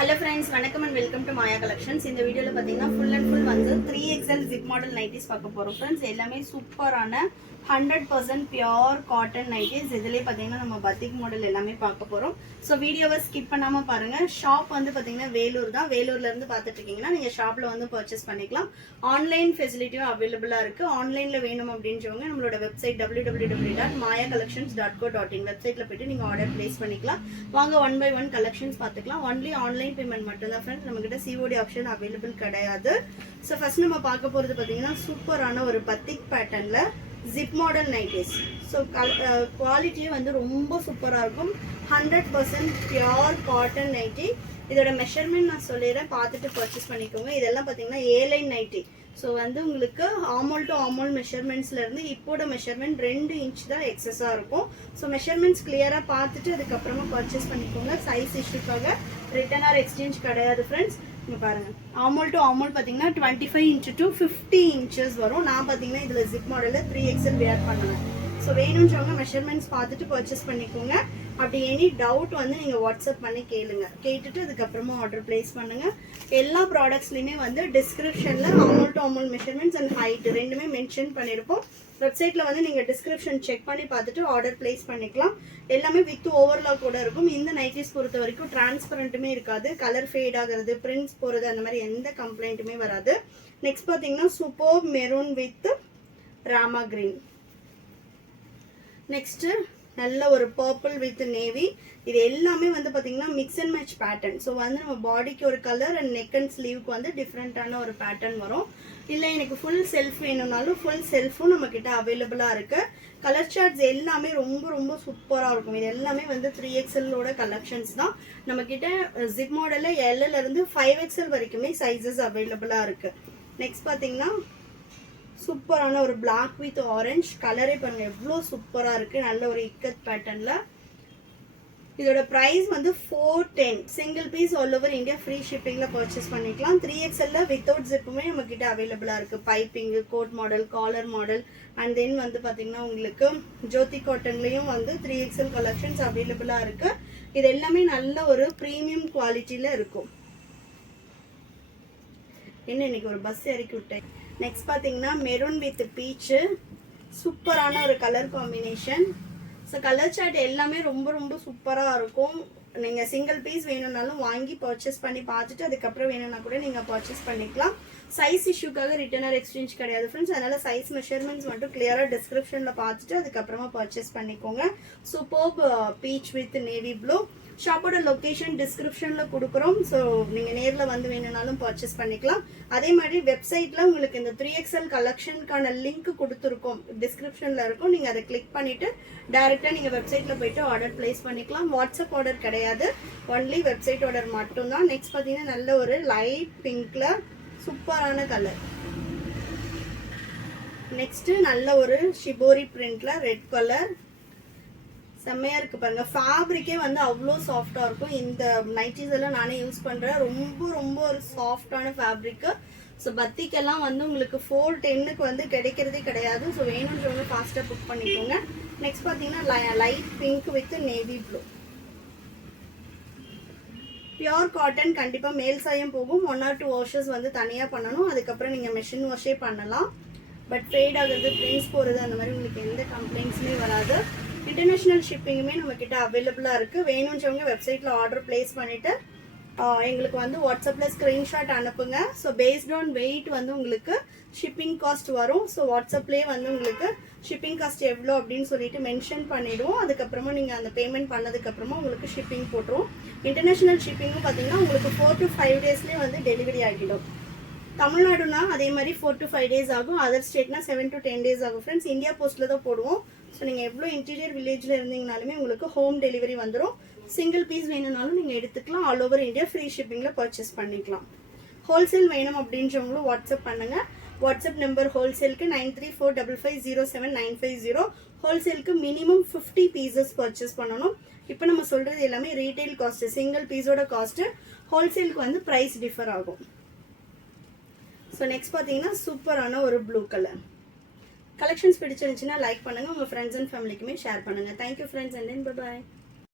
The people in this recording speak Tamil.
Hello friends, welcome and welcome to Maya Collections. In the video la pathina full and full vandu 3XL zip model nighties paaka porom friends. Ellame super ana 100% pure cotton nighties. Idile pathina nama batik model ellame paaka porom. So video va skip pannama parunga. Shop vandu pathina Velur da. Velur la irundhu paathitirukingna neenga shop la vandu purchase pannikalam. Online facility available ah irukku. Online la venum அப்படின்றவங்க நம்மளோட வெப்சைட் www.mayacollections.co.in வெப்சைட்ல போய்ட்டு நீங்க ஆர்டர் பிளேஸ் பண்ணிக்கலாம். வாங்க ஒன் பை ஒன் கலெக்ஷன்ஸ் பார்த்துக்கலாம். ஒன்லி ஆன்லைன் பேமெண்ட் மட்டும் தான் फ्रेंड्स. நம்ம கிட்ட COD ஆப்ஷன் அவேலபிள் கிடையாது. சோ ஃபர்ஸ்ட் நம்ம பார்க்க போறது பாத்தீங்கன்னா சூப்பரான ஒரு பத்திக் பேட்டர்ன்ல ஜிப் மாடல் நைட்டிஸ். ஸோ குவாலிட்டியே வந்து ரொம்ப சூப்பராக இருக்கும். 100% பியோர் காட்டன் நைட்டி. இதோட மெஷர்மெண்ட் நான் சொல்லிடுறேன், பார்த்துட்டு பர்ச்சேஸ் பண்ணிக்கோங்க. இதெல்லாம் பார்த்தீங்கன்னா ஏலைன் நைட்டி. ஸோ வந்து உங்களுக்கு ஆமோல் டு ஆமோல் மெஷர்மெண்ட்ஸ்லேருந்து இப்போட மெஷர்மெண்ட் 2 இன்ச் தான் எக்ஸஸாக இருக்கும். ஸோ மெஷர்மெண்ட்ஸ் கிளியராக பார்த்துட்டு அதுக்கப்புறமா பர்ச்சேஸ் பண்ணிக்கோங்க. சைஸ் இஷ்யூக்காக ரிட்டர்ன் ஆர் எக்ஸ்சேஞ்ச் கிடையாது ஃப்ரெண்ட்ஸ். இங்கே பாருங்கள், ஆமோல் டு ஆமோல் பார்த்தீங்கன்னா 25 இன்ச் டு 50 இன்ச்சஸ் வரும். நான் பார்த்தீங்கன்னா இதில் ஜிப் மாடலில் 3XL வேர் பண்ணுவேன். ஸோ வேணுன்றவங்க மெஷர்மெண்ட்ஸ் பார்த்துட்டு பர்ச்சேஸ் பண்ணிக்கோங்க. அப்படி எனி டவுட் வந்து நீங்கள் வாட்ஸ்அப் பண்ணி கேட்டுட்டு அதுக்கப்புறமா ஆர்டர் பிளேஸ் பண்ணுங்கள். எல்லா ப்ராடக்ட்ஸ்லையுமே வந்து டிஸ்கிரிப்ஷனில் ஆமோல் டு ஆமோல் மெஷர்மெண்ட்ஸ் அண்ட் ஹைட் ரெண்டுமே மென்ஷன் பண்ணியிருப்போம். வெப்சைட்டில் வந்து நீங்கள் டிஸ்கிரிப்ஷன் செக் பண்ணி பார்த்துட்டு ஆர்டர் பிளேஸ் பண்ணிக்கலாம். எல்லாமே வித் ஓவர்லாக் கூட இருக்கும். இந்த நைட்டிஸ் பொறுத்த வரைக்கும் டிரான்ஸ்பரண்ட்டுமே இருக்காது. கலர் ஃபேட் ஆகிறது, பிரிண்ட்ஸ் போகிறது, அந்த மாதிரி எந்த கம்ப்ளைண்ட்டுமே வராது. நெக்ஸ்ட் பார்த்தீங்கன்னா super maroon with Rama green. Next நல்ல ஒரு பர்பிள் வித் நேவி. இது எல்லாமே வந்து பார்த்தீங்கன்னா mix and match pattern. So வந்து நம்ம பாடிக்கு ஒரு கலர் அண்ட் நெக் அண்ட் ஸ்லீவ்க்கு வந்து டிஃப்ரெண்ட்டான ஒரு பேட்டர்ன் வரும். இல்லை எனக்கு ஃபுல் செல்ஃப் வேணும்னாலும் ஃபுல் செல்ஃபும் நம்ம கிட்ட அவைலபிளாக இருக்கு. கலர் சார்ட்ஸ் எல்லாமே ரொம்ப ரொம்ப சூப்பராக இருக்கும். இது எல்லாமே வந்து 3XLோட கலெக்ஷன்ஸ் தான். நம்ம கிட்ட ஜிப் மாடலில் L இருந்து 5XL வரைக்குமே சைஸஸ் அவைலபிளாக இருக்கு. நெக்ஸ்ட் பார்த்தீங்கன்னா சூப்பரான ஒரு பிளாக் வித் ஆரஞ்ச் கலரே பாருங்க எவ்வளோ சூப்பராக இருக்கு. நல்ல ஒரு இக்கத் பேட்டர்ன்ல. இதோட பிரைஸ் வந்து 410. Single piece all over India free ஷிப்பிங்ல பர்ச்சேஸ் பண்ணிக்கலாம். 3XL வித்தவுட் ஜிப்புமே நம்ம கிட்ட அவைலபிளா இருக்கு. Piping, coat model, collar model and then வந்து பாத்தீங்கன்னா உங்களுக்கு ஜோதி காட்டன்லயும் வந்து 3XL கலெக்ஷன்ஸ் அவைலபிளா இருக்கு. இது எல்லாமே நல்ல ஒரு பிரீமியம் குவாலிட்டியில இருக்கும். என்ன இன்னைக்கு ஒரு பஸ் இறக்கி விட்டேன். நெக்ஸ்ட் பார்த்தீங்கன்னா மெரூன் வித் பீச்சு. சூப்பரான ஒரு colour combination. So colour chart எல்லாமே ரொம்ப ரொம்ப சூப்பராக இருக்கும். நீங்கள் சிங்கிள் பீஸ் வேணும்னாலும் வாங்கி பர்ச்சேஸ் பண்ணி பார்த்துட்டு அதுக்கப்புறம் வேணும்னா கூட நீங்கள் பர்ச்சேஸ் பண்ணிக்கலாம். சைஸ் இஷ்யூக்காக ரிட்டர்ன் ஆர் எக்ஸ்சேஞ்ச் கிடையாது ஃப்ரெண்ட்ஸ். அதனால சைஸ் மெஷர்மெண்ட்ஸ் மட்டும் கிளியராக டிஸ்கிரிப்ஷனில் பார்த்துட்டு அதுக்கப்புறமா பர்ச்சேஸ் பண்ணிக்கோங்க. Superb peach with navy blue. ஷாப்போட லொக்கேஷன் டிஸ்கிரிப்ஷனில் கொடுக்குறோம். ஸோ நீங்கள் நேரில் வந்து வேணும்னாலும் பர்ச்சேஸ் பண்ணிக்கலாம். அதே மாதிரி வெப்சைட்டில் உங்களுக்கு இந்த 3XL கலெக்ஷனுக்கான லிங்க் கொடுத்துருக்கோம், டிஸ்கிரிப்ஷனில் இருக்கும். நீங்கள் அதை கிளிக் பண்ணிவிட்டு டேரெக்டாக நீங்கள் வெப்சைட்டில் போயிட்டு ஆர்டர் பிளேஸ் பண்ணிக்கலாம். வாட்ஸ்அப் ஆர்டர் கிடையாது, ஒன்லி வெப்சைட் ஆர்டர் மட்டும்தான். நெக்ஸ்ட் பார்த்தீங்கன்னா நல்ல ஒரு லைட் பிங்க்ல சூப்பரான கலர். நெக்ஸ்ட் நல்ல ஒரு ஷிபோரி பிரிண்ட்ல ரெட் கலர் செம்மையா இருக்கு பாருங்க. ஃபேப்ரிக்கே வந்து அவ்வளோ சாஃப்டா இருக்கும். இந்த நைட்டிஸ் எல்லாம் நானே யூஸ் பண்றேன். ரொம்ப ரொம்ப ஒரு சாஃப்டான ஃபேப்ரிக். ஸோ பத்திக்கெல்லாம் வந்து உங்களுக்கு 410க்கு வந்து கிடைக்கிறதே கிடையாது. ஸோ வேணுன்றவங்க ஃபாஸ்டா புக் பண்ணிக்கோங்க. நெக்ஸ்ட் பார்த்தீங்கன்னா light pink with navy blue. Pure cotton. கண்டிப்பா மேல் சாயம் போகும். 1 or 2 வாஷஸ் வந்து தனியா பண்ணணும். அதுக்கப்புறம் நீங்க மெஷின் வாஷே பண்ணலாம். பட் ஃபேட் ஆகுறது, பிரிண்ட்ஸ் போறது அந்த மாதிரி உங்களுக்கு எந்த கம்ப்ளைண்ட்ஸுமே வராது. இன்டர்நேஷனல் ஷிப்பிங்குமே நம்ம கிட்ட அவைலபிளா இருக்கு. வேணும்ன்றவங்க வெப்சைட்ல ஆர்டர் பிளேஸ் பண்ணிட்டு எங்களுக்கு வந்து வாட்ஸ்அப்ல ஸ்கிரீன்ஷாட் அனுப்புங்க. ஸோ பேஸ்ட் ஆன் வெயிட் வந்து உங்களுக்கு ஷிப்பிங் காஸ்ட் வரும். ஸோ வாட்ஸ்அப்லேயே வந்து உங்களுக்கு ஷிப்பிங் காஸ்ட் எவ்வளோ அப்படின்னு சொல்லிட்டு மென்ஷன் பண்ணிடுவோம். அதுக்கப்புறமா நீங்கள் அந்த பேமெண்ட் பண்ணதுக்கப்புறமா உங்களுக்கு ஷிப்பிங் போட்டுருவோம். இன்டர்நேஷனல் ஷிப்பிங்கும் பார்த்தீங்கன்னா உங்களுக்கு 4 to 5 டேஸ்லேயே வந்து டெலிவரி ஆகிடும். தமிழ்நாடுனா அதே மாதிரி 4 to 5 டேஸ் ஆகும். அதர் ஸ்டேட்னா 7 to 10 டேஸ் ஆகும் ஃப்ரெண்ட்ஸ். இந்தியா போஸ்ட்டில் தான் போடுவோம். ஸோ நீங்கள் எவ்வளோ இன்டீரியர் வில்லேஜில் இருந்தீங்கனாலுமே உங்களுக்கு ஹோம் டெலிவரி வந்துடும். சிங்கிள் பீஸ் வேணும்னாலும் நீங்கள் எடுத்துக்கலாம். ஆல் ஓவர் இந்தியா ஃப்ரீ ஷிப்பிங்கில் பர்ச்சேஸ் பண்ணிக்கலாம். ஹோல்சேல் வேணும் அப்படின்றவங்களும் வாட்ஸ்அப் பண்ணுங்கள். வாட்ஸ்அப் நம்பர் ஹோல்சேலுக்கு 9345079550. ஹோல்சேலுக்கு மினிமம் 50 பீசஸ் பர்ச்சேஸ் பண்ணணும். இப்போ நம்ம சொல்கிறது எல்லாமே ரீட்டைல் காஸ்ட். சிங்கிள் பீஸோட காஸ்ட்டு ஹோல்சேலுக்கு வந்து ப்ரைஸ் டிஃபர் ஆகும். ஸோ நெக்ஸ்ட் பார்த்தீங்கன்னா சூப்பரான ஒரு ப்ளூ கலர். கலெக்ஷன்ஸ் பிடிச்சிருந்துச்சுன்னா லைக் பண்ணுங்கள். உங்கள் ஃப்ரெண்ட்ஸ் அண்ட் ஃபேமிலிக்குமே ஷேர் பண்ணுங்கள். Thank you friends and then by.